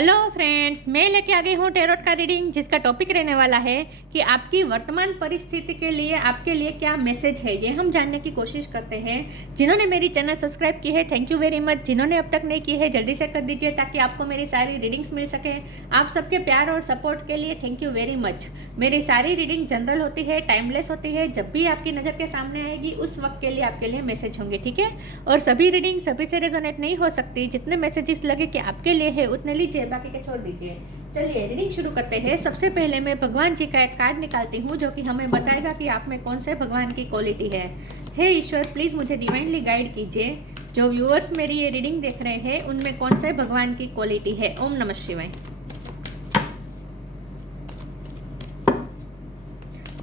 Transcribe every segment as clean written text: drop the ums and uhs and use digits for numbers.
Hello friends, मैं लेके आ गई हूँ टेरोट का रीडिंग, जिसका टॉपिक रहने वाला है कि आपकी वर्तमान परिस्थिति के लिए आपके लिए क्या मैसेज है। ये हम जानने की कोशिश करते हैं। जिन्होंने मेरी चैनल सब्सक्राइब की है, थैंक यू वेरी मच। जिन्होंने अब तक नहीं की है, जल्दी से कर दीजिए ताकि आपको मेरी सारी रीडिंग्स मिल सके। आप सबके प्यार और सपोर्ट के लिए थैंक यू वेरी मच। मेरी सारी रीडिंग जनरल होती है, टाइमलेस होती है। जब भी आपकी नज़र के सामने आएगी उस वक्त के लिए आपके लिए मैसेज होंगे, ठीक है। और सभी रीडिंग सभी से रेजोनेट नहीं हो सकती। जितने मैसेजेस लगे कि आपके लिए है उतने लीजिए, बाकी के छोड़ दीजिए। चलिए रीडिंग शुरू करते हैं। सबसे पहले मैं भगवान जी का एक कार्ड निकालती हूँ जो कि हमें बताएगा कि आप में कौन से भगवान की क्वालिटी है। हे ईश्वर, प्लीज़ मुझे डिवाइनली गाइड कीजिए। जो व्यूअर्स मेरी ये रीडिंग देख रहे हैं उनमें कौन से भगवान की क्वालिटी है। ओम नमः शिवाय।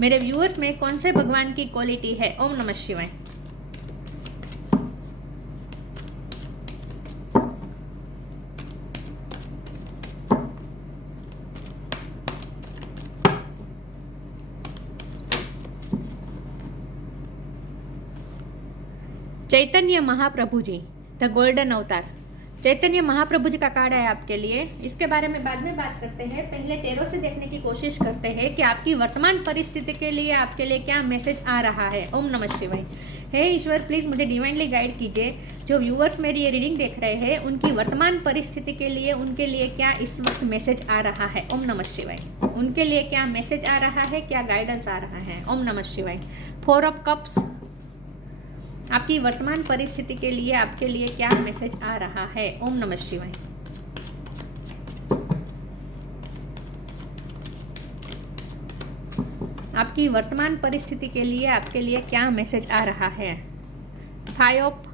मेरे व्यूअर्स में कौन से भगवान की क्वालिटी है। ओम नमः शिवाय। चैतन्य महाप्रभु जी, द गोल्डन अवतार। चैतन्य महाप्रभु जी का कार्ड है आपके लिए। इसके बारे में बाद में बात करते हैं। पहले टेरो से देखने की कोशिश करते हैं कि आपकी वर्तमान परिस्थिति के लिए आपके लिए क्या मैसेज आ रहा है। ओम नमः शिवाय। हे ईश्वर, प्लीज़ मुझे डिवाइनली गाइड कीजिए। जो व्यूअर्स मेरी ये रीडिंग देख रहे हैं उनकी वर्तमान परिस्थिति के लिए उनके लिए क्या इस वक्त मैसेज आ रहा है। ओम नमः शिवाय। उनके लिए क्या मैसेज आ रहा है, क्या गाइडेंस आ रहा है। ओम नमः शिवाय। 4 ऑफ कप्स। आपकी वर्तमान परिस्थिति के लिए आपके लिए क्या मैसेज आ रहा है। ओम नमः शिवाय। आपकी वर्तमान परिस्थिति के लिए आपके लिए क्या मैसेज आ रहा है। 5 ऑफ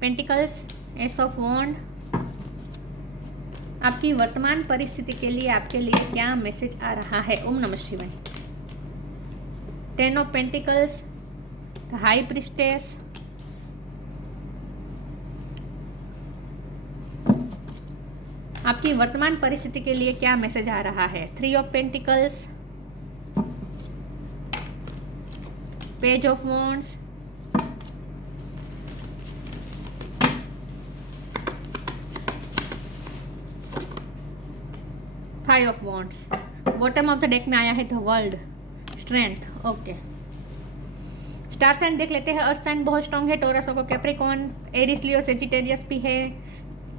पेंटिकल्स, एस ऑफ वॉन्ड। आपकी वर्तमान परिस्थिति के लिए आपके लिए क्या मैसेज आ रहा है। ओम नमः शिवाय। 10 of pentacles, the high priestess. आपकी वर्तमान परिस्थिति के लिए क्या मैसेज आ रहा है। 3 of pentacles, page of wands, five of wands. Bottom of the deck में आया है the world, strength. Okay, star sign देख लेते हैं। अर्थ साइन बहुत स्ट्रांग है। टोरस को कैप्रिकॉर्न, एरिस, लियो, सेजिटेरियस भी है।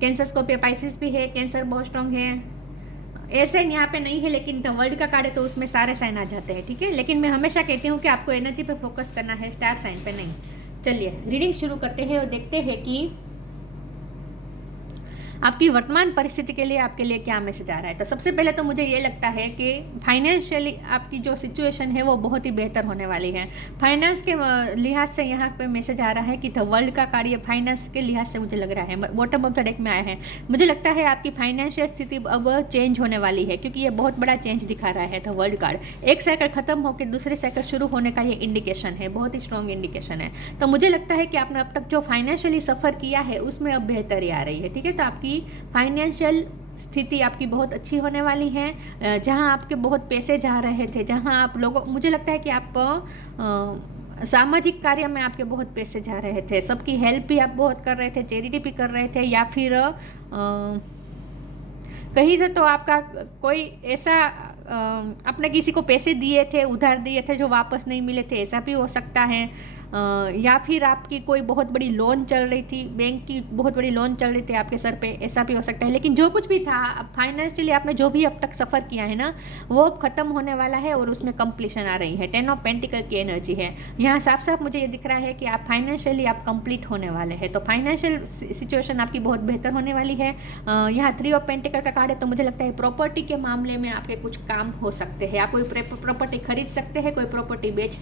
कैंसर, स्कॉर्पियो, पाइसिस भी है। कैंसर बहुत स्ट्रांग है। एयर साइन यहाँ पे नहीं है, लेकिन द वर्ल्ड का कार्ड है तो उसमें सारे साइन आ जाते हैं, ठीक है। लेकिन मैं हमेशा कहती हूँ कि आपको एनर्जी पे फोकस करना है, स्टार साइन पे नहीं। चलिए रीडिंग शुरू करते हैं और देखते हैं कि आपकी वर्तमान परिस्थिति के लिए आपके लिए क्या मैसेज आ रहा है। तो सबसे पहले तो मुझे ये लगता है कि फाइनेंशियली आपकी जो सिचुएशन है वो बहुत ही बेहतर होने वाली है। फाइनेंस के लिहाज से यहाँ पे मैसेज आ रहा है कि द वर्ल्ड का कार्य फाइनेंस के लिहाज से मुझे लग रहा है। बॉटम ऑफ द डेक में आया है। मुझे लगता है आपकी फाइनेंशियल स्थिति अब चेंज होने वाली है, क्योंकि ये बहुत बड़ा चेंज दिखा रहा है द वर्ल्ड कार्ड। एक साइकिल खत्म होकर दूसरे साइकिल शुरू होने का ये इंडिकेशन है, बहुत ही स्ट्रॉन्ग इंडिकेशन है। तो मुझे लगता है कि आपने अब तक जो फाइनेंशियली सफ़र किया है उसमें अब बेहतरी आ रही है, ठीक है। तो आपकी फाइनेंशियल स्थिति आपकी बहुत अच्छी होने वाली है। जहां आपके बहुत पैसे जा रहे थे, जहां आप लोगों, मुझे लगता है कि आप सामाजिक कार्य में आपके बहुत पैसे जा रहे थे। सबकी हेल्प भी आप बहुत कर रहे थे, चैरिटी भी कर रहे थे, या फिर कहीं से तो आपका कोई ऐसा आपने किसी को पैसे दिए थे, उधार दिए थे जो वापस नहीं मिले थे, ऐसा भी हो सकता है। या फिर आपकी कोई बहुत बड़ी लोन चल रही थी, बैंक की बहुत बड़ी लोन चल रही थी आपके सर पे, ऐसा भी हो सकता है। लेकिन जो कुछ भी था, फाइनेंशियली आपने जो भी अब तक सफ़र किया है ना, वो अब ख़त्म होने वाला है और उसमें कंप्लीशन आ रही है। 10 ऑफ पेंटिकल की एनर्जी है यहाँ। साफ साफ मुझे ये दिख रहा है कि आप फाइनेंशियली आप कंप्लीट होने वाले हैं। तो फाइनेंशियल सिचुएशन आपकी बहुत बेहतर होने वाली है। यहाँ 3 ऑफ पेंटिकल का कार्ड है, तो मुझे लगता है प्रॉपर्टी के मामले में आपके कुछ काम हो सकते हैं। आप कोई प्रॉपर्टी खरीद सकते हैं, कोई प्रॉपर्टी बेच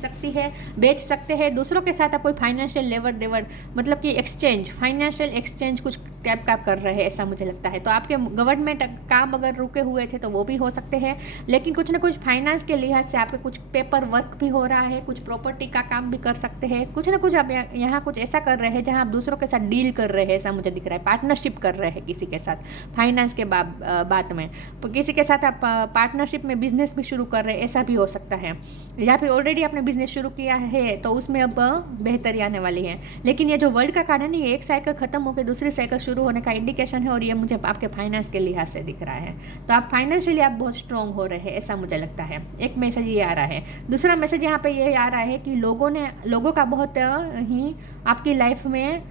सकते हैं। दूसरों के साथ आप कोई फाइनेंशियल लेवर देवर, मतलब कि एक्सचेंज, फाइनेंशियल एक्सचेंज कुछ टाइप का कर रहे हैं, ऐसा मुझे लगता है। तो आपके गवर्नमेंट काम अगर रुके हुए थे तो वो भी हो सकते हैं। लेकिन कुछ फाइनेंस के लिहाज से आपके कुछ पेपर वर्क भी हो रहा है, कुछ प्रॉपर्टी का काम भी कर सकते हैं। कुछ ना कुछ आप यहाँ कुछ ऐसा कर रहे हैं जहाँ आप दूसरों के साथ डील कर रहे हैं, ऐसा मुझे दिख रहा है। पार्टनरशिप कर रहे हैं किसी के साथ फाइनेंस के बात में, तो किसी के साथ आप पार्टनरशिप में बिजनेस भी शुरू कर रहे हैं, ऐसा भी हो सकता है। या फिर ऑलरेडी आपने बिजनेस शुरू किया है तो उसमें अब बेहतरी आने वाली है। लेकिन ये जो वर्ल्ड का कार्ड है ना, ये एक साइकिल खत्म होकर दूसरी साइकिल शुरू होने का इंडिकेशन है और ये मुझे आपके फाइनेंस के लिहाज से दिख रहा है। तो आप फाइनेंशियली आप बहुत स्ट्रॉन्ग हो रहे हैं, ऐसा मुझे लगता है। एक मैसेज ये आ रहा है। दूसरा मैसेज यहाँ पे ये आ रहा है कि लोगों का बहुत ही आपकी लाइफ में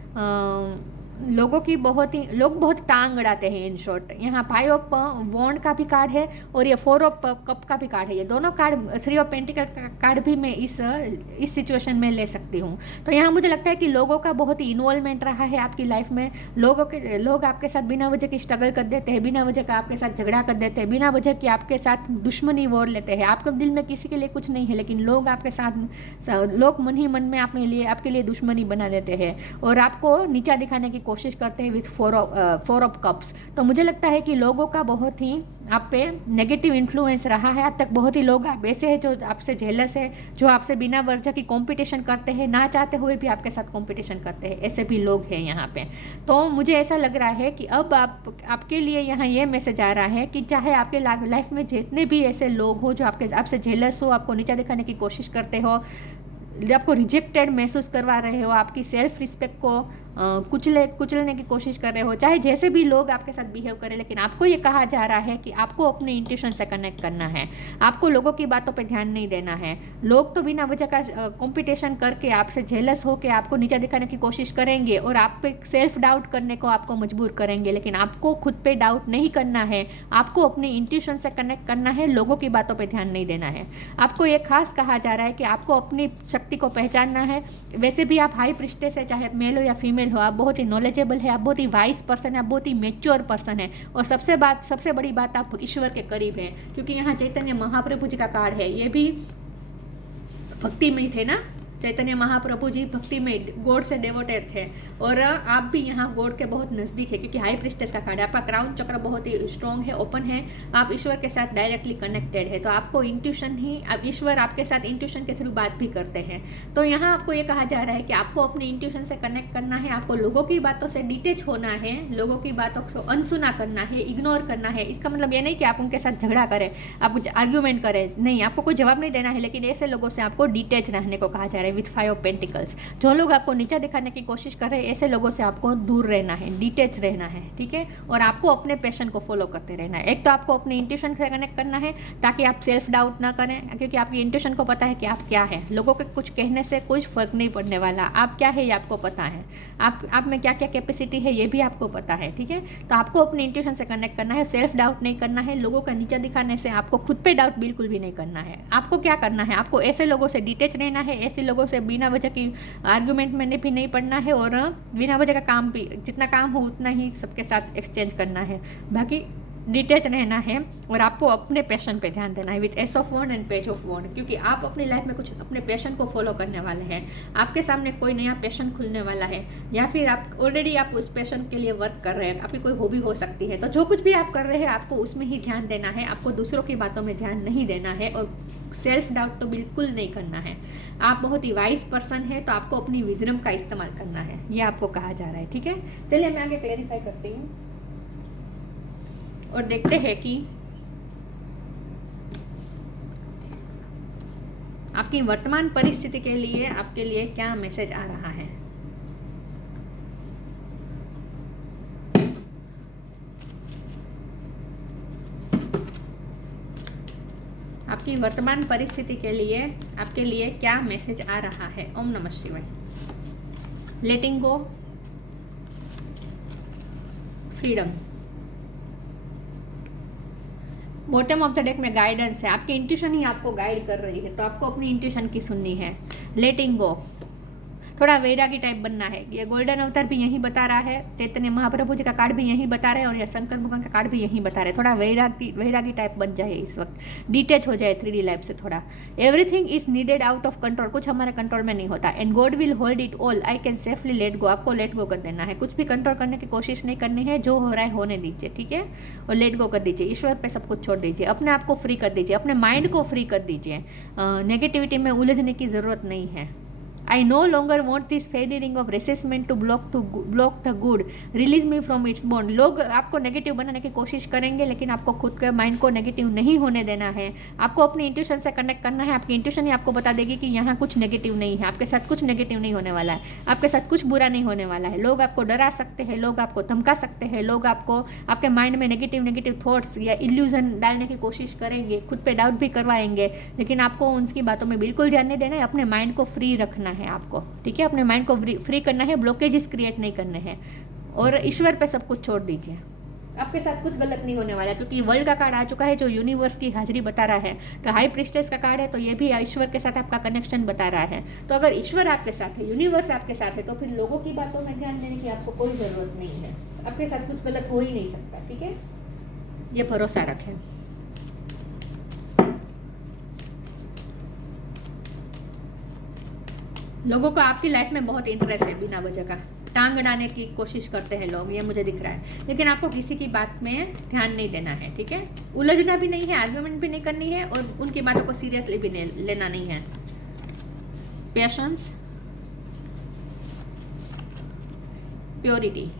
लोग बहुत टांग अड़ाते हैं। इन शॉर्ट यहाँ 5 ऑफ वॉन्ड का भी कार्ड है और ये 4 ऑफ कप का भी कार्ड है। ये दोनों कार्ड 3 ऑफ पेंटिकल कार्ड भी मैं इस सिचुएशन में ले सकती हूँ। तो यहाँ मुझे लगता है कि लोगों का बहुत ही इन्वॉल्वमेंट रहा है आपकी लाइफ में। लोग आपके साथ बिना वजह की स्ट्रगल कर देते हैं, बिना वजह का आपके साथ झगड़ा कर देते हैं, बिना वजह की आपके साथ दुश्मनी वोर लेते हैं। आपके दिल में किसी के लिए कुछ नहीं है, लेकिन लोग आपके साथ लोग मन ही मन में आपके लिए दुश्मनी बना लेते हैं और आपको नीचा दिखाने की कोशिश करते हैं विथ 4 ऑफ कप्स। तो मुझे लगता है कि लोगों का बहुत ही आप पे नेगेटिव इन्फ्लुएंस रहा है। आज तक बहुत ही लोग आप ऐसे हैं जो आपसे जेलस है, जो आपसे बिना वजह की कंपटीशन करते हैं, ना चाहते हुए भी आपके साथ कंपटीशन करते हैं। ऐसे भी लोग हैं यहाँ पे। तो मुझे ऐसा लग रहा है कि अब आपके लिए यहाँ ये मैसेज आ रहा है कि चाहे आपके लाइफ में जितने भी ऐसे लोग हो जो आपसे जेलस हो, आपको नीचा दिखाने की कोशिश करते हो, आपको रिजेक्टेड महसूस करवा रहे हो, आपकी सेल्फ रिस्पेक्ट को कुचलने की कोशिश कर रहे हो, चाहे जैसे भी लोग आपके साथ बिहेव करें, लेकिन आपको ये कहा जा रहा है कि आपको अपने इंट्यूशन से कनेक्ट करना है। आपको लोगों की बातों पे ध्यान नहीं देना है। लोग तो बिना वजह का कंपटीशन करके आपसे जेलस होकर आपको नीचा दिखाने की कोशिश करेंगे और आप पे सेल्फ डाउट करने को आपको मजबूर करेंगे, लेकिन आपको खुद पे डाउट नहीं करना है। आपको अपने इंट्यूशन से कनेक्ट करना है, लोगों की बातों पर ध्यान नहीं देना है। आपको ये खास कहा जा रहा है कि आपको अपनी शक्ति को पहचानना है। वैसे भी आप हाई प्रिस्टेस है, चाहे मेल हो या फीमेल हो, आप बहुत ही नॉलेजेबल है, आप बहुत ही वाइज पर्सन है, आप बहुत ही मैच्योर पर्सन है और सबसे बड़ी बात आप ईश्वर के करीब है, क्योंकि यहाँ चैतन्य महाप्रभु जी का कार्ड है। ये भी भक्ति में थे ना, चैतन्य महाप्रभु जी भक्ति में गॉड से डेवोटेड थे और आप भी यहाँ गॉड के बहुत नज़दीक है, क्योंकि हाई प्रिस्टेस का कार्ड है। आपका क्राउन चक्र बहुत ही स्ट्रॉन्ग है, ओपन है, आप ईश्वर के साथ डायरेक्टली कनेक्टेड है। तो आपको इंट्यूशन ही, अब ईश्वर आपके साथ इंट्यूशन के थ्रू बात भी करते हैं। तो यहाँ आपको ये कहा जा रहा है कि आपको अपने इंट्यूशन से कनेक्ट करना है, आपको लोगों की बातों से डिटेच होना है, लोगों की बातों को अनसुना करना है, इग्नोर करना है। इसका मतलब ये नहीं कि आप उनके साथ झगड़ा करें, आप कुछ आर्ग्यूमेंट करें, नहीं, आपको कोई जवाब नहीं देना है, लेकिन ऐसे लोगों से आपको डिटेच रहने को कहा जा रहा है विथ 5 ऑफ पेंटिकल्स। जो लोग आपको नीचा दिखाने की कोशिश कर रहे हैं, ऐसे लोगों से आपको दूर रहना है, डिटेच रहना है, ठीक है। और आपको अपने पैशन को फॉलो करते रहना है। एक तो आपको अपने इंट्यूशन से कनेक्ट करना है ताकि आप सेल्फ डाउट ना करें, क्योंकि आपकी इंट्यूशन को पता है कि आप क्या है। लोगों के कुछ कहने से कुछ फर्क नहीं पड़ने वाला। आप क्या है ये आपको पता है, आप में क्या क्या कैपेसिटी है ये भी आपको पता है, ठीक है। तो आपको अपने इंट्यूशन से कनेक्ट करना है, सेल्फ डाउट नहीं करना है। लोगों का नीचा दिखाने से आपको खुद पे डाउट बिल्कुल भी नहीं करना है। आपको क्या करना है, आपको ऐसे लोगों से डिटेच रहना है, ऐसे लोगों से बिना वजह की आर्ग्यूमेंट में भी नहीं पड़ना है और बिना वजह का काम भी, जितना काम हो उतना ही सबके साथ एक्सचेंज करना है, बाकी डिटेच रहना है। और आपको अपने पैशन पे ध्यान देना है with ace of wand and page of wand, क्योंकि आप अपनी लाइफ में कुछ अपने पैशन को फॉलो करने वाले हैं। आपके सामने कोई नया पैशन खुलने वाला है, या फिर आप ऑलरेडी आप उस पैशन के लिए वर्क कर रहे हैं। आपकी कोई हॉबी हो सकती है। तो जो कुछ भी आप कर रहे हैं आपको उसमें ही ध्यान देना है, आपको दूसरों की बातों में ध्यान नहीं देना है और सेल्फ डाउट तो बिल्कुल नहीं करना है। आप बहुत ही वाइज पर्सन है, तो आपको अपनी विजडम का इस्तेमाल करना है, ये आपको कहा जा रहा है, ठीक है। चलिए मैं आगे क्लेरिफाई करती हूँ और देखते हैं कि आपकी वर्तमान परिस्थिति के लिए आपके लिए क्या मैसेज आ रहा है। आपकी वर्तमान परिस्थिति के लिए आपके लिए क्या मैसेज आ रहा है। ओम नमः शिवाय। Letting go, freedom. Bottom of the deck में गाइडेंस है, आपकी इंट्यूशन ही आपको गाइड कर रही है, तो आपको अपनी इंट्यूशन की सुननी है। लेटिंग गो, थोड़ा वैरागी टाइप बनना है। ये गोल्डन अवतार भी यही बता रहा है, चैतन्य महाप्रभु जी का कार्ड भी यही बता रहे हैं और ये शंकर भगवान का कार्ड भी यही बता रहे हैं। थोड़ा वैरागी टाइप बन जाए इस वक्त, डिटेच हो जाए 3D लाइफ से थोड़ा। Everything is needed out of control, कुछ हमारे कंट्रोल में नहीं होता। And God will hold it all, I can safely let go, आपको लेट गो कर देना है। कुछ भी कंट्रोल करने की कोशिश नहीं करनी है, जो हो रहा है होने दीजिए, ठीक है। और लेट गो कर दीजिए, ईश्वर पे सब कुछ छोड़ दीजिए, अपने आप को फ्री कर दीजिए, अपने माइंड को फ्री कर दीजिए। नेगेटिविटी में उलझने की ज़रूरत नहीं है। I no longer want this feeling of resentment to block the good, release me from its bond. लोग आपको नेगेटिव बनाने की कोशिश करेंगे, लेकिन आपको खुद के माइंड को नेगेटिव नहीं होने देना है। आपको अपनी इंट्यूशन से कनेक्ट करना है। आपकी इंट्यूशन ही आपको बता देगी कि यहाँ कुछ नेगेटिव नहीं है, आपके साथ कुछ नेगेटिव नहीं होने वाला है, आपके साथ कुछ बुरा नहीं होने वाला है। लोग आपको डरा सकते हैं, लोग आपको धमका सकते हैं, लोग आपको आपके माइंड में नेगेटिव थॉट्स या इल्यूजन डालने की कोशिश करेंगे, खुद पे डाउट भी करवाएंगे, लेकिन आपको उनकी बातों में बिल्कुल ध्यान नहीं देना है। अपने माइंड को फ्री रखना है आपको, ठीक है? अपने माइंड को फ्री करना है, ब्लॉकेजेस क्रिएट नहीं करने हैं, और ईश्वर पे सब कुछ छोड़ दीजिए। आपके साथ कुछ गलत नहीं होने वाला, क्योंकि वर्ल्ड का कार्ड आ चुका है जो यूनिवर्स की हाजिरी बता रहा है। तो हाई प्रिस्टेस का कार्ड है, तो ये भी ईश्वर के साथ आपका कनेक्शन बता रहा है। तो अगर ईश्वर आपके साथ है, यूनिवर्स आपके साथ है, तो फिर लोगों की बातों में ध्यान देने की आपको कोई ज़रूरत नहीं है। आपके साथ कुछ गलत हो ही नहीं सकता, ठीक है? ये भरोसा रखें। लोगों को आपकी लाइफ में बहुत इंटरेस्ट है, बिना वजह का टांग अड़ाने की कोशिश करते हैं लोग, ये मुझे दिख रहा है, लेकिन आपको किसी की बात में ध्यान नहीं देना है, ठीक है? उलझना भी नहीं है, आर्ग्यूमेंट भी नहीं करनी है, और उनकी बातों को सीरियसली भी लेना नहीं है। पेशेंस, प्योरिटी,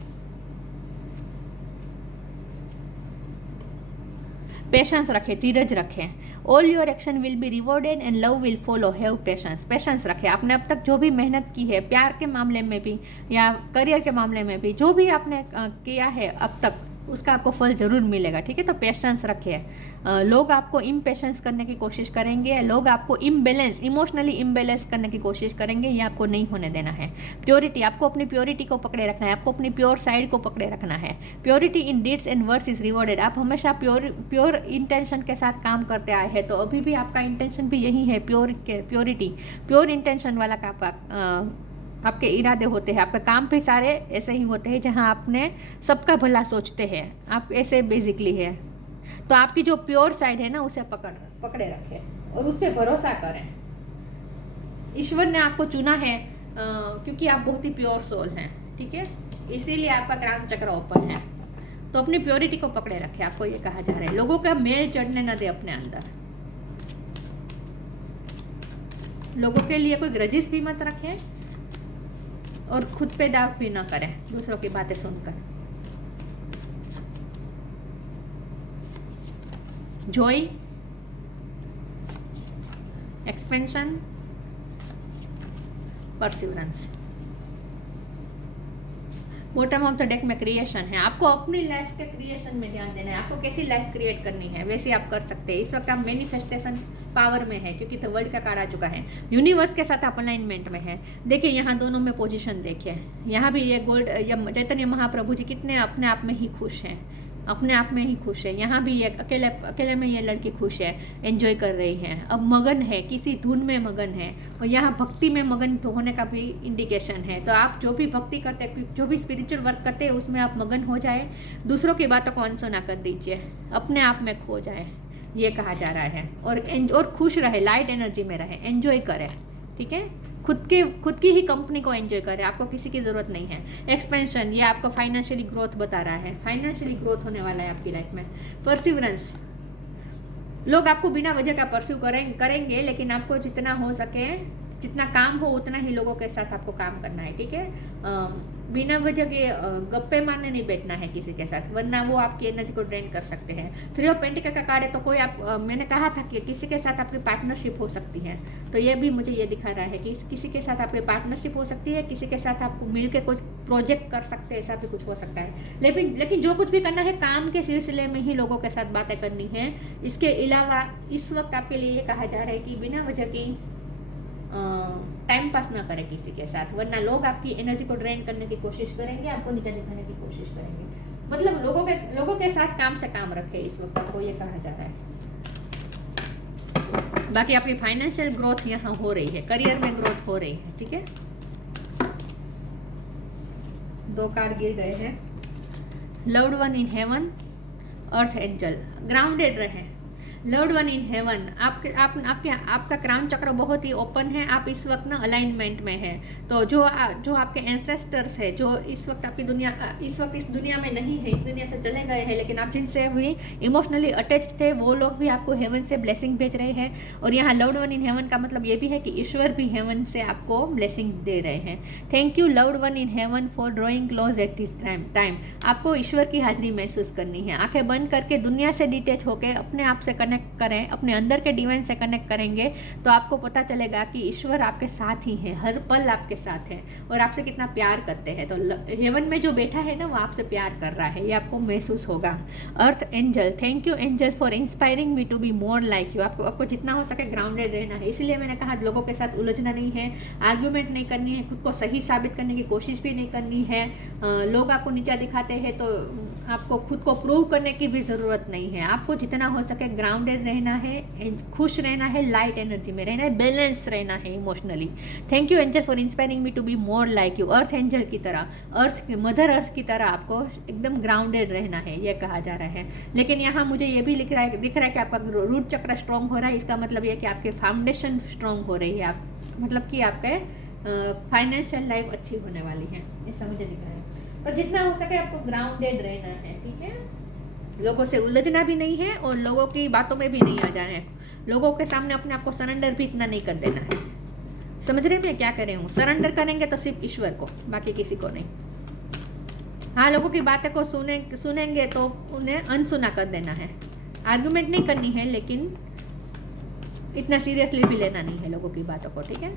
पेशेंस रखें, धीरज रखें। All your action will be rewarded and love will follow, have patience. Patience रखें। आपने अब तक जो भी मेहनत की है, प्यार के मामले में भी या करियर के मामले में भी, जो भी आपने किया है अब तक, उसका आपको फल जरूर मिलेगा, ठीक है? तो पेशेंस रखें। लोग आपको इम्पेशेंस करने की कोशिश करेंगे, लोग आपको इमोशनली इम्बैलेंस करने की कोशिश करेंगे, ये आपको नहीं होने देना है। प्योरिटी, आपको अपनी प्योरिटी को पकड़े रखना है, आपको अपनी प्योर साइड को पकड़े रखना है। Purity in deeds and words is rewarded. आप हमेशा प्योर इंटेंशन के साथ काम करते आए हैं, तो अभी भी आपका इंटेंशन भी यही है, प्योरिटी, प्योर इंटेंशन वाला का आपका आपके इरादे होते हैं। आपके काम भी सारे ऐसे ही होते हैं जहां आपने सबका भला सोचते हैं, आप ऐसे बेसिकली है। तो आपकी जो प्योर साइड है ना, उसे पकड़े रखें और उस पर भरोसा करें। ईश्वर ने आपको चुना है क्योंकि आप बहुत ही प्योर सोल हैं, ठीक है? इसीलिए आपका क्रांति चक्र ओपन है। तो अपनी प्योरिटी को पकड़े रखें, आपको ये कहा जा रहा है। लोगों का मेल चढ़ने न दे अपने अंदर, लोगों के लिए कोई ग्रजिस भी मत रखें, और खुद पे डाउट भी ना करें दूसरों की बातें सुनकर। Joy, expansion, perseverance. Bottom of the deck में क्रिएशन है। आपको अपनी लाइफ के क्रिएशन में ध्यान देना है, आपको कैसी लाइफ क्रिएट करनी है वैसे आप कर सकते हैं। इस वक्त आप मैनिफेस्टेशन पावर में है, क्योंकि द वर्ल्ड का कार्ड आ चुका है, यूनिवर्स के साथ आप अलाइनमेंट में है। देखिए यहाँ दोनों में पोजीशन देखिए, यहाँ भी ये गोल्ड या चैतन्य महाप्रभु जी कितने अपने आप में ही खुश हैं, अपने आप में ही खुश है। यहाँ भी ये अकेले में ये लड़की खुश है, एंजॉय कर रही है, अब मगन है, किसी धुन में मगन है, और यहाँ भक्ति में मगन होने का भी इंडिकेशन है। तो आप जो भी भक्ति करते हैं, जो भी स्पिरिचुअल वर्क करते हैं, उसमें आप मगन हो जाए, दूसरों की बातों को अनसुना कर दीजिए, अपने आप में खो जाए, ये कहा जा रहा है। और खुश रहे, लाइट एनर्जी में रहे, एंजॉय करें, ठीक है? खुद की ही कंपनी को एंजॉय करें, आपको किसी की ज़रूरत नहीं है। एक्सपेंशन, ये आपको फाइनेंशियली ग्रोथ बता रहा है, फाइनेंशियली ग्रोथ होने वाला है आपकी लाइफ में। परसिवरेंस, लोग आपको बिना वजह का परस्यू करेंगे, लेकिन आपको जितना हो सके, जितना काम हो उतना ही लोगों के साथ आपको काम करना है, ठीक है? बिना वजह के गप्पे मारने नहीं बैठना है किसी के साथ, वरना वो आपकी एनर्जी को ड्रेन कर सकते हैं। 3 ऑफ पेंटिकल का कार्ड है, तो कोई मैंने कहा था कि किसी के साथ आपकी पार्टनरशिप हो सकती है, तो ये भी मुझे ये दिखा रहा है कि किसी के साथ आपकी पार्टनरशिप हो सकती है, किसी के साथ आपको मिल के कुछ प्रोजेक्ट कर सकते हैं, ऐसा भी कुछ हो सकता है। लेकिन जो कुछ भी करना है, काम के सिलसिले में ही लोगों के साथ बातें करनी है। इसके अलावा इस वक्त आपके लिए ये कहा जा रहा है कि बिना वजह की टाइम पास ना करें किसी के साथ, वरना लोग आपकी एनर्जी को ड्रेन करने की कोशिश करेंगे, आपको नीचे दिखाने की कोशिश करेंगे। मतलब लोगों के साथ काम से काम रखें, इस वक्त आपको ये कहा जा रहा है। बाकी आपकी फाइनेंशियल ग्रोथ यहाँ हो रही है, करियर में ग्रोथ हो रही है, ठीक है? 2 कार्ड गिर गए हैं। Loved one in heaven, earth angel. Grounded रहें, लव्ड वन इन हेवन, आपका क्राउन चक्र बहुत ही ओपन है, आप इस वक्त ना अलाइनमेंट में है। तो जो आपके एंसेस्टर्स है, जो इस वक्त इस दुनिया में नहीं है, इस दुनिया से चले गए हैं, लेकिन आप जिनसे भी इमोशनली अटैच थे, वो लोग भी आपको हेवन से ब्लेसिंग भेज रहे हैं। और यहाँ लव्ड वन इन हेवन का मतलब ये भी है कि ईश्वर भी हेवन से आपको ब्लेसिंग दे रहे हैं। Thank you loved one in heaven for drawing close at this time. आपको ईश्वर की हाजिरी महसूस करनी है। आंखें बंद करके दुनिया से डिटेच होकर अपने आप से कनेक्ट करें, अपने अंदर के डिवाइन से कनेक्ट करेंगे तो आपको पता चलेगा कि ईश्वर आपके साथ ही है, हर पल आपके साथ है और आपसे कितना प्यार करते हैं। तो हेवन में जो बैठा है ना, वो आपसे प्यार कर रहा है, ये आपको महसूस होगा। Earth angel, thank you angel for inspiring me to be more like you. आपको जितना हो सके ग्राउंडेड रहना है। इसलिए मैंने कहा लोगों के साथ उलझना नहीं है, आर्ग्यूमेंट नहीं करनी है, खुद को सही साबित करने की कोशिश भी नहीं करनी है। लोग आपको नीचा दिखाते हैं तो आपको खुद को प्रूव करने की भी ज़रूरत नहीं है। आपको जितना हो सके ग्राउंडेड रहना है, खुश रहना है, लाइट एनर्जी में रहना है, बैलेंस रहना है emotionally. Thank you angel for inspiring me to be more like you. Earth angel की तरह, मदर अर्थ की तरह आपको एकदम ग्राउंडेड रहना है, ये कहा जा रहा है। लेकिन यहाँ मुझे ये भी दिख रहा है कि आपका रूट चक्र स्ट्रॉन्ग हो रहा है। इसका मतलब ये कि आपके फाउंडेशन स्ट्रॉन्ग हो रही है, आप मतलब कि आपके फाइनेंशियल लाइफ अच्छी होने वाली है, ऐसा मुझे दिख रहा है। तो जितना हो सके आपको ग्राउंडेड रहना है, ठीक है। लोगों से उलझना भी नहीं है और लोगों की बातों में भी नहीं आ जाना है। लोगों के सामने अपने आप को सरेंडर भी इतना नहीं कर देना है। समझ रहे मैं क्या कर रही हूँ? सरेंडर करेंगे तो सिर्फ ईश्वर को, बाकी किसी को नहीं। हाँ, लोगों की बातें को सुनेंगे तो उन्हें अनसुना कर देना है। आर्गुमेंट नहीं करनी है, लेकिन इतना सीरियसली भी लेना नहीं है लोगों की बातों को, ठीक है।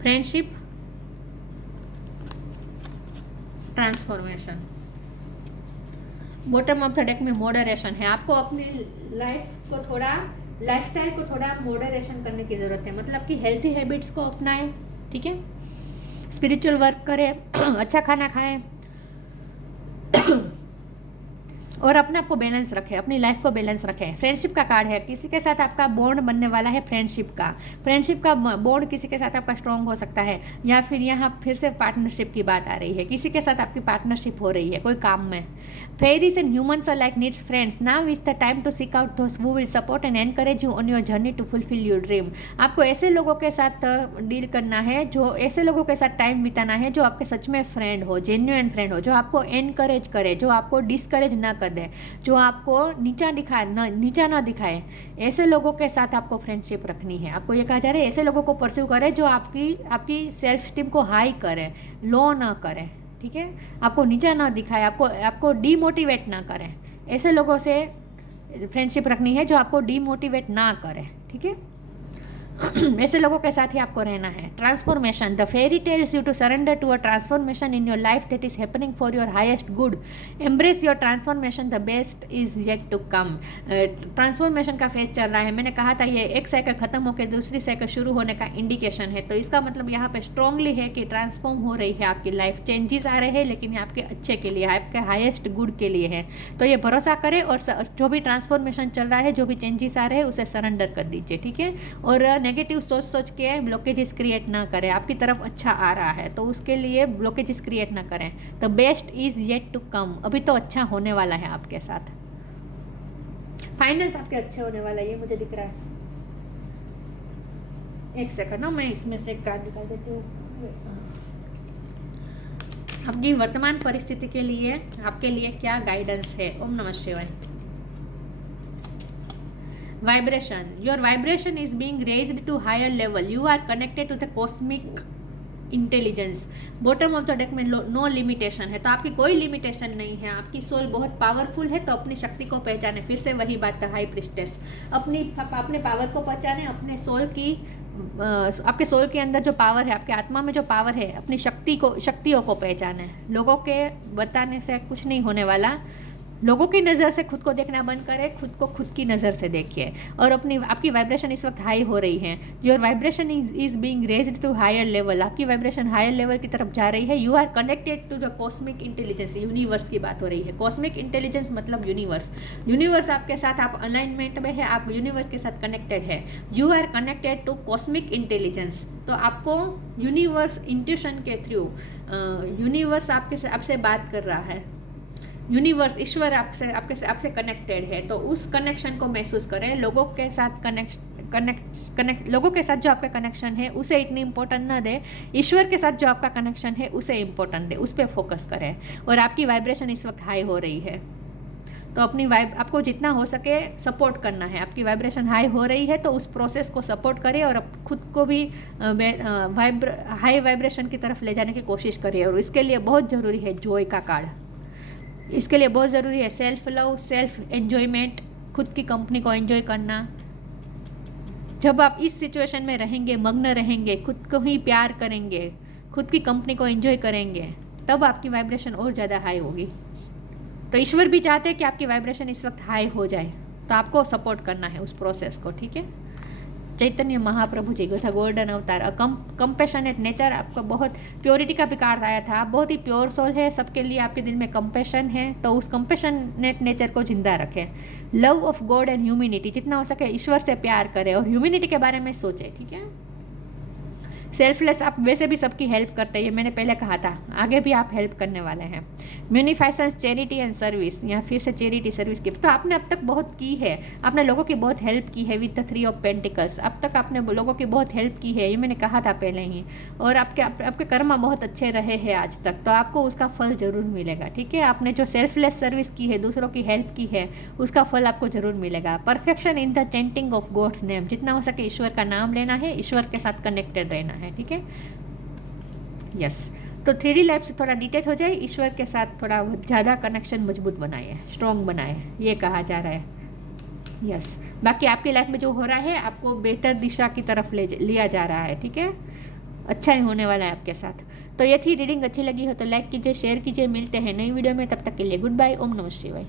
Friendship, transformation, bottom of the deck में मॉडरेशन है। आपको अपने लाइफस्टाइल को थोड़ा मॉडरेशन करने की ज़रूरत है, मतलब कि हेल्थी हैबिट्स को अपनाएं, ठीक है। स्पिरिचुअल वर्क करें, अच्छा खाना खाएं और अपने आप को बैलेंस रखें, अपनी लाइफ को बैलेंस रखें। फ्रेंडशिप का कार्ड है, किसी के साथ आपका बॉन्ड बनने वाला है फ्रेंडशिप का बॉन्ड किसी के साथ आपका स्ट्रॉन्ग हो सकता है, या फिर यहाँ फिर से पार्टनरशिप की बात आ रही है, किसी के साथ आपकी पार्टनरशिप हो रही है कोई काम में। Fairies and humans are like needs friends, now is the time to seek out those who will support and encourage you on your journey to fulfil your dream. आपको ऐसे लोगों के साथ डील करना है, जो ऐसे लोगों के साथ टाइम बिताना है जो आपके सच में फ्रेंड हो, जेन्युइन फ्रेंड हो, जो आपको एनकरेज करे, जो आपको डिस्करेज ना कर दे, जो आपको नीचा ना दिखाए। ऐसे लोगों के साथ आपको फ्रेंडशिप रखनी है। आपको ये कहा जा रहा है ऐसे लोगों को परस्यू करे जो आपकी सेल्फ स्टीम को हाई करे, लो ना करे, ठीक है। आपको नीचा ना दिखाए, आपको डीमोटिवेट ना करें। ऐसे लोगों से फ्रेंडशिप रखनी है जो आपको डीमोटिवेट ना करें, ठीक है। ऐसे लोगों के साथ ही आपको रहना है। Transformation, the fairy tells you to surrender to a transformation in your life that is happening for your highest good. Embrace your transformation, the best is yet to come. Transformation का फेज चल रहा है। मैंने कहा था ये एक cycle खत्म होकर दूसरी साइकिल शुरू होने का इंडिकेशन है। तो इसका मतलब यहाँ पे स्ट्रांगली है कि ट्रांसफॉर्म हो रही है आपकी लाइफ, चेंजेस आ रहे हैं, लेकिन ये आपके अच्छे के लिए, आपके हाईएस्ट गुड के लिए है। तो ये भरोसा करें और जो भी ट्रांसफॉर्मेशन चल रहा है, जो भी चेंजेस आ रहे हैं, उसे सरेंडर कर दीजिए, ठीक है। और नेगेटिव सोच के ब्लॉकेजेस क्रिएट ना करें। आपकी तरफ अच्छा आ रहा है तो उसके लिए ब्लॉकेजेस क्रिएट ना करें। The best is yet to come, अभी तो अच्छा होने वाला है आपके साथ। फाइनेंस आपके अच्छे होने वाला है, ये मुझे दिख रहा है। एक सेकंड ना, मैं इसमें से एक कार्ड निकाल देती हूँ। आपकी वर्तमान परिस्थिति के लिए आपके लिए क्या गाइडेंस है? ओम नमः शिवाय। Vibration, your vibration is being raised to higher level, you are connected to the cosmic intelligence. Bottom of the deck में नो लिमिटेशन है, तो आपकी कोई लिमिटेशन नहीं है। आपकी सोल बहुत पावरफुल है, तो अपनी शक्ति को पहचाने। फिर से वही बात है, हाई प्रिस्टेस, अपने पावर को पहचाने, अपने सोल की आपके सोल के अंदर जो पावर है, आपके आत्मा में जो पावर है, अपनी शक्तियों को पहचाने। लोगों के बताने से कुछ नहीं होने वाला। लोगों की नज़र से खुद को देखना बंद करें, खुद को खुद की नज़र से देखिए। और आपकी वाइब्रेशन इस वक्त हाई हो रही है। Your vibration is being raised to higher level, आपकी वाइब्रेशन हायर लेवल की तरफ जा रही है। You are connected to the cosmic intelligence, universe की बात हो रही है। कॉस्मिक इंटेलिजेंस मतलब यूनिवर्स आपके साथ, आप अलाइनमेंट में है, आप यूनिवर्स के साथ कनेक्टेड है। You are connected to cosmic intelligence, तो आपको यूनिवर्स इंट्यूशन के थ्रू यूनिवर्स आपसे बात कर रहा है। यूनिवर्स, ईश्वर आपसे कनेक्टेड है, तो उस कनेक्शन को महसूस करें। लोगों के साथ लोगों के साथ जो आपका कनेक्शन है उसे इतनी इम्पोर्टेंट ना दे, ईश्वर के साथ जो आपका कनेक्शन है उसे इम्पोर्टेंट दे, उस पर फोकस करें। और आपकी वाइब्रेशन इस वक्त हाई हो रही है, तो अपनी आपको जितना हो सके सपोर्ट करना है। आपकी वाइब्रेशन हाई हो रही है तो उस प्रोसेस को सपोर्ट करें और खुद को भी हाई वाइब्रेशन की तरफ ले जाने की कोशिश करिए। और इसके लिए बहुत ज़रूरी है जॉय का कार्ड। इसके लिए बहुत ज़रूरी है सेल्फ लव, सेल्फ एन्जॉयमेंट, खुद की कंपनी को एंजॉय करना। जब आप इस सिचुएशन में रहेंगे, मग्न रहेंगे, खुद को ही प्यार करेंगे, खुद की कंपनी को एंजॉय करेंगे, तब आपकी वाइब्रेशन और ज़्यादा हाई होगी। तो ईश्वर भी चाहते हैं कि आपकी वाइब्रेशन इस वक्त हाई हो जाए, तो आपको सपोर्ट करना है उस प्रोसेस को, ठीक है। चैतन्य महाप्रभु जी था गोल्डन अवतार, कंपैशनेट नेचर, आपको बहुत प्योरिटी का भी कार्ड आया था। आप बहुत ही प्योर सोल है, सबके लिए आपके दिल में कंपैशन है, तो उस कंपैशनेट नेचर को जिंदा रखें। Love of God and humanity, जितना हो सके ईश्वर से प्यार करें और ह्यूमैनिटी के बारे में सोचें, ठीक है। सेल्फलेस, आप वैसे भी सबकी हेल्प करते हैं, ये मैंने पहले कहा था, आगे भी आप हेल्प करने वाले हैं। म्यूनिफाइसेंस, चैरिटी एंड सर्विस, या फिर से चैरिटी सर्विस गिफ्ट, तो आपने अब तक बहुत की है, आपने लोगों की बहुत हेल्प की है विद द 3 ऑफ पेंटिकल्स। अब तक आपने लोगों की बहुत हेल्प की है, ये मैंने कहा था पहले ही। और आपके कर्म बहुत अच्छे रहे हैं आज तक, तो आपको उसका फल ज़रूर मिलेगा, ठीक है। आपने जो सेल्फलेस सर्विस की है, दूसरों की हेल्प की है, उसका फल आपको ज़रूर मिलेगा। Perfection in the chanting of God's name, जितना हो सके ईश्वर का नाम लेना है, ईश्वर के साथ कनेक्टेड रहना है, ठीक है। यस, तो 3D लाइफ से थोड़ा डिटेच हो जाए, ईश्वर के साथ थोड़ा ज़्यादा कनेक्शन मजबूत बनाए, स्ट्रॉन्ग बनाए, ये कहा जा रहा है। यस, बाकी आपकी लाइफ में जो हो रहा है आपको बेहतर दिशा की तरफ लिया जा रहा है, ठीक है। अच्छा ही होने वाला है आपके साथ। तो ये थी रीडिंग, अच्छी लगी हो तो लाइक कीजिए, शेयर कीजिए। मिलते हैं नई वीडियो में, तब तक के लिए गुड बाय। ओम नमः शिवाय।